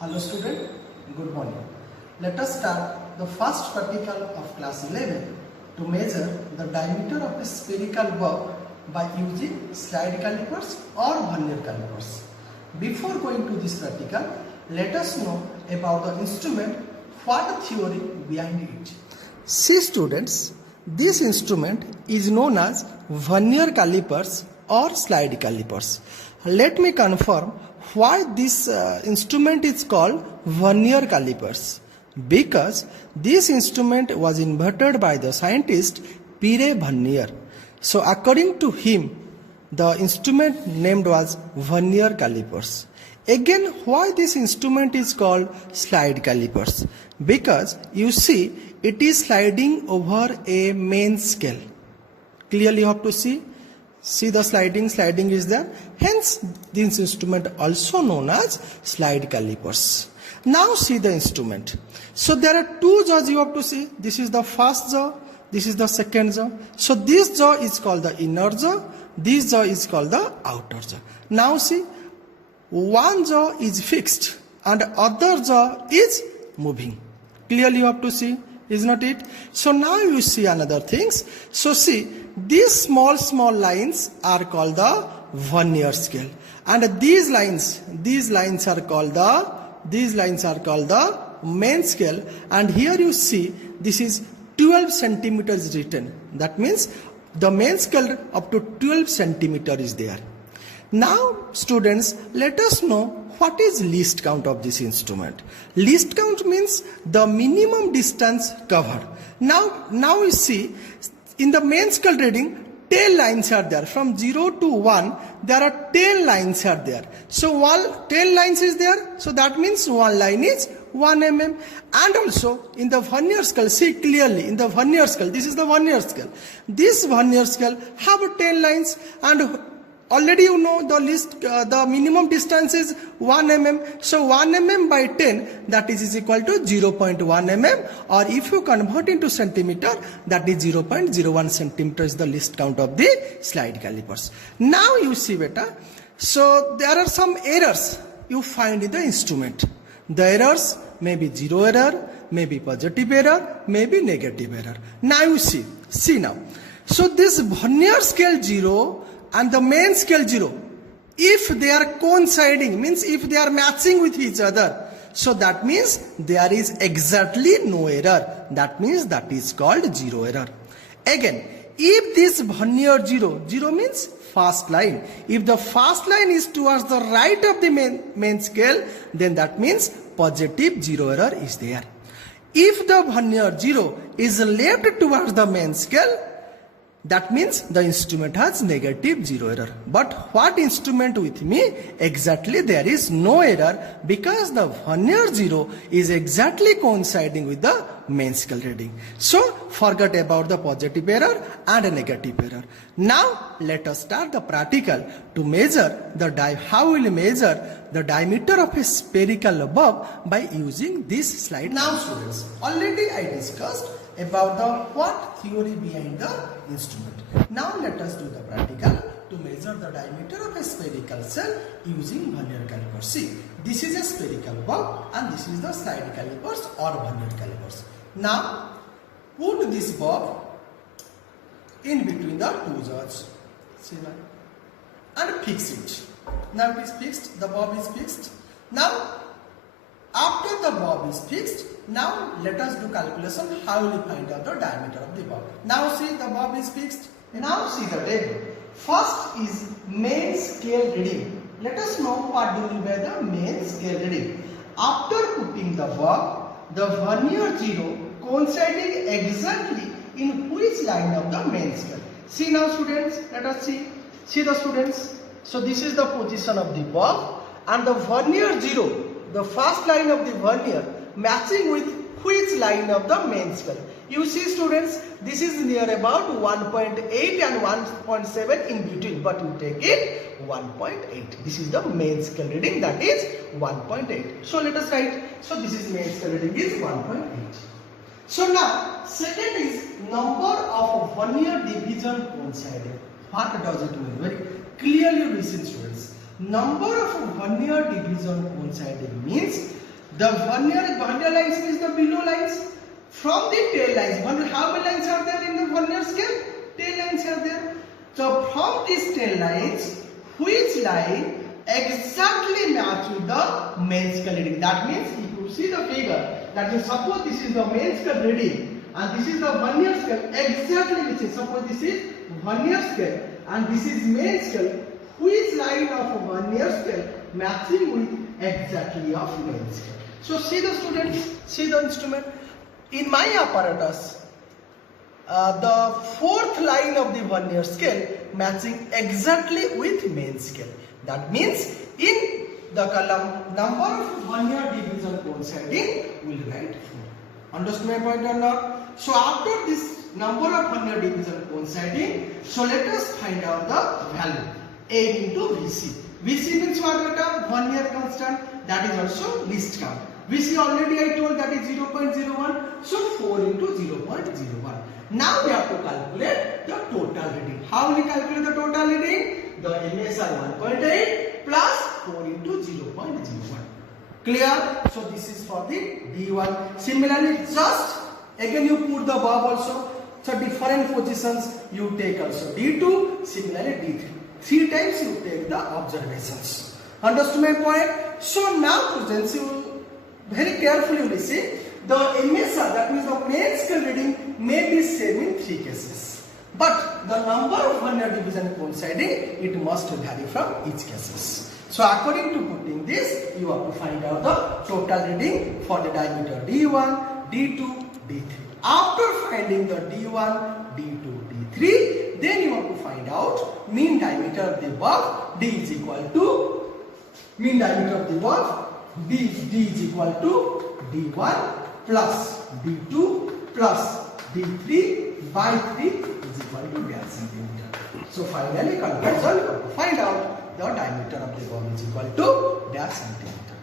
Hello student, good morning. Let us start the first practical of class 11 to measure the diameter of a spherical bulb by using slide calipers or vernier calipers. Before going to this practical, let us know about the instrument, what the theory behind it. See students, this instrument is known as vernier calipers or slide calipers. Let me confirm why this instrument is called vernier calipers. Because this instrument was invented by the scientist Pierre Vernier. So according to him, the instrument named was vernier calipers. Again, why this instrument is called slide calipers? Because you see, it is sliding over a main scale. Clearly you have to see the sliding is there. Hence, this instrument also known as slide calipers. Now see the instrument. So there are two jaws you have to see. This is the first jaw, this is the second jaw. So this jaw is called the inner jaw, this jaw is called the outer jaw. Now see, one jaw is fixed and other jaw is moving. Clearly you have to see, is not it? So now you see another things. So see, these small lines are called the vernier scale, and these lines are called the main scale. And here you see, this is 12 centimeters written. That means the main scale up to 12 centimeter is there. Now students, let us know what is least count of this instrument. Least count means the minimum distance covered. Now you see, in the main scale reading, tail lines are there. From 0 to 1, there are tail lines are there. So one tail lines is there. So that means one line is 1 mm. And also in the vernier scale, see clearly in the vernier scale, this is the vernier scale. This vernier scale have tail lines, and already you know the minimum distance is 1 mm. So 1 mm by 10, that is equal to 0.1 mm, or if you convert into centimeter, that is 0.01 centimeter is the least count of the slide calipers. Now you see beta, so there are some errors you find in the instrument. The errors may be zero error, maybe positive error, maybe negative error. Now you see now. So this vernier scale 0 and the main scale 0, if they are coinciding, means if they are matching with each other, so that means there is exactly no error. That means that is called zero error. Again, if this vernier 0 means first line, if the first line is towards the right of the main scale, then that means positive zero error is there. If the vernier 0 is left towards the main scale, that means the instrument has negative zero error. But what instrument with me? Exactly there is no error, because the vernier 0 is exactly coinciding with the main scale reading. So forget about the positive error and negative error. Now let us start the practical to measure how we will measure the diameter of a spherical bulb by using this slide. Now students, already I discussed about the what theory behind the instrument. Now let us do the practical to measure the diameter of a spherical cell using vernier calipers. See, this is a spherical bulb and this is the slide calipers or vernier calipers. Now put this bulb in between the two jaws. See now, and fix it. Now it is fixed, the bulb is fixed. Now after the bulb is fixed, now let us do calculation how will you find out the diameter of the bulb. Now see, the bulb is fixed. Now see the table. First is main scale reading. Let us know what do you mean by the main scale reading. After putting the bulb, the vernier 0 coinciding exactly in which line of the main scale. See now students, let us see the students. So this is the position of the bulb, and the vernier 0, the first line of the vernier matching with which line of the main scale. You see students, this is near about 1.8 and 1.7 in between, but you take it 1.8. This is the main scale reading, that is 1.8. So let us write, so this is main scale reading is 1.8. So now second is number of vernier division coinciding. What does it mean? Very clearly listen students. Number of vernier division coinciding means The vernier lines means the below lines. From the tail lines, how many lines are there in the vernier scale? 10 lines are there. So from these 10 lines, which line exactly match with the main scale reading? That means if you see the figure, that means suppose this is the main scale reading and this is the vernier scale, exactly which is, suppose this is vernier scale and this is main scale, which line of vernier scale matching with exactly of main scale? So see the students, see the instrument. In my apparatus, the fourth line of the vernier scale matching exactly with main scale. That means in the column number of vernier division coinciding will write 4. Understand my point or not? So after this number of vernier division coinciding, so let us find out the value A into VC. VC means what? Vernier constant, that is also least count. VC already I told that is 0.01, so 4 into 0.01. Now we have to calculate the total reading. How we calculate the total reading? The MSR 1.8 plus 4 into 0.01. Clear? So this is for the D1. Similarly, just again you put the verb also. So different positions you take also. D2, similarly D3. 3 times you take the observations. Understand my point? So now students, you will very carefully listen. The MSR, that means the main scale reading, may be same in 3 cases. But the number of vernier division coinciding, it must vary from each cases. So according to putting this, you have to find out the total reading for the diameter D1, D2, D3. After finding the D1, D2, D3, then you have to find out mean diameter of the valve. D is equal to mean diameter of the valve. D is equal to D1 plus D2 plus D3 by 3 is equal to dash centimeter. So finally conclusion, find out the diameter of the valve is equal to dash centimeter.